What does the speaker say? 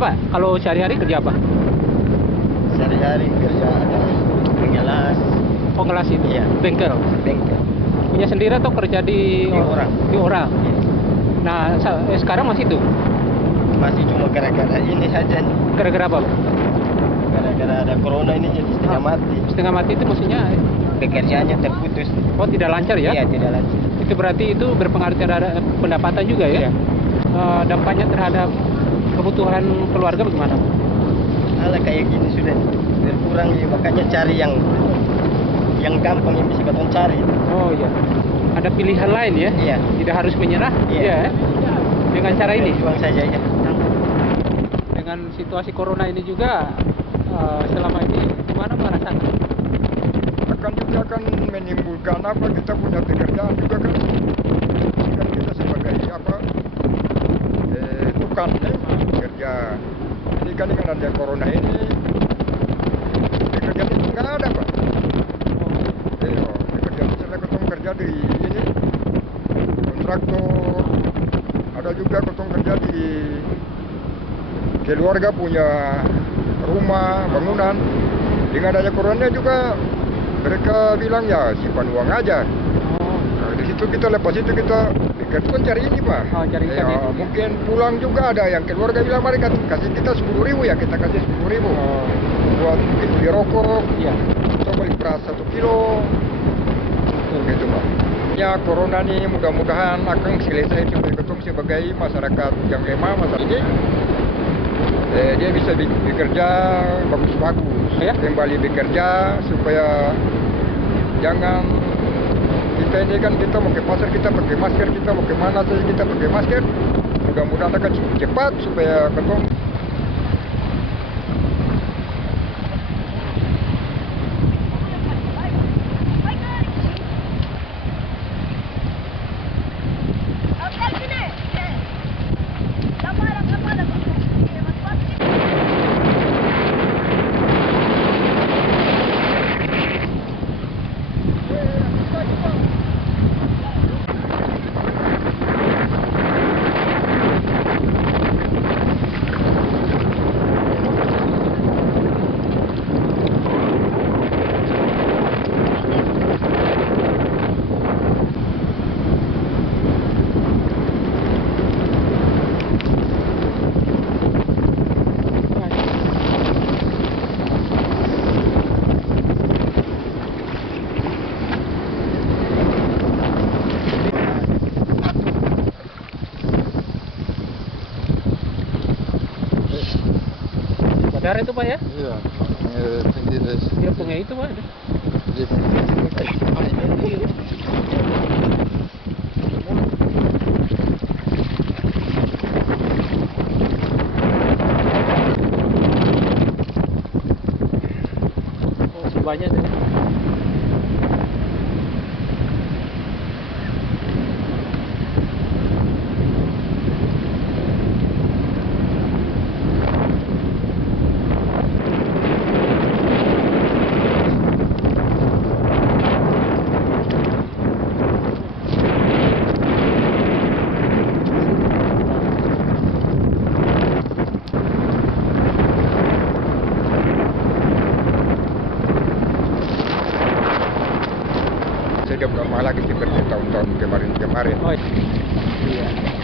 Pak? Kalau sehari-hari kerja apa? Sehari-hari kerja ada pengelas, Pengelas itu? Iya. Bengkel? bengkel, Punya sendiri atau kerja di orang. Di orang? Iya. Nah, sekarang masih itu? Masih cuma gara-gara ini saja nih. Gara-gara apa, Pak? Gara-gara ada corona ini jadi setengah mati. Setengah mati itu maksudnya, Pekerjaannya terputus. oh tidak lancar ya? Iya, tidak lancar. Itu berarti itu berpengaruh terhadap pendapatan juga ya? Iya. Dampaknya terhadap kebutuhan keluarga bagaimana? Alah kayak gini sudah berkurang ya, makanya cari yang gampang yang bisa kita cari. Oh iya. Ada pilihan lain ya? Iya. Tidak harus menyerah? Iya. Ya. Dengan cara ini? Juang saja ya. Dengan situasi corona ini juga, selama ini gimana merasakan? Akan juga kan menimbulkan apa, kita punya pekerjaan juga kan kita sebagai apa tukang kerja ini kan dengan adanya corona ini pekerjaan itu nggak ada Pak. Pekerjaan misalnya ketemu kerja di ini kontraktor, ada juga ketemu kerja di keluarga punya rumah bangunan. Dengan adanya corona juga mereka bilang ya simpan uang aja. Nah, di situ kita lepas itu kita kan cari ini Pak. Oh, cari Ya, ini. mungkin pulang juga ada yang keluarga bilang mereka kasih kita 10.000 ya kita kasih 10.000. Oh, Buat mungkin beli rokok iya. atau beli beras 1 kilo. Gitu Pak. Ya corona nih mudah-mudahan akan selesai supaya ketemu sebagai masyarakat yang lemah masalah ini. Dia bisa bekerja bagus-bagus, Ya? kembali bekerja supaya jangan kita ini kan kita mau ke pasar kita pakai masker, kita mau kemana saja kita pakai masker. Mudah-mudahan akan cepat supaya ketemu. Bandara itu Pak ya? Iya, pinggir Dia punya itu Pak. Oh, sebanyak itu. Sudah lama lagi seperti tahun-tahun kemarin-kemarin. Oh iya.